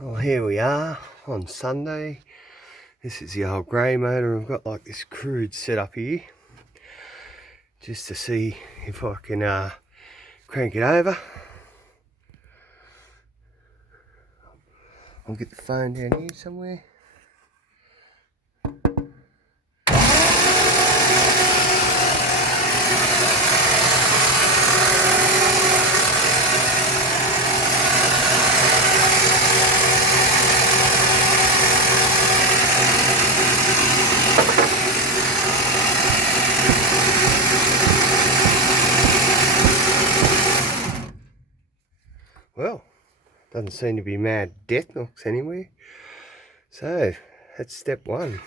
Well, here we are on Sunday. This is the old grey motor. I've got like this crude setup here just to see if I can crank it over. I'll get the phone down here somewhere. Well, doesn't seem to be mad death knocks anywhere. So that's step one.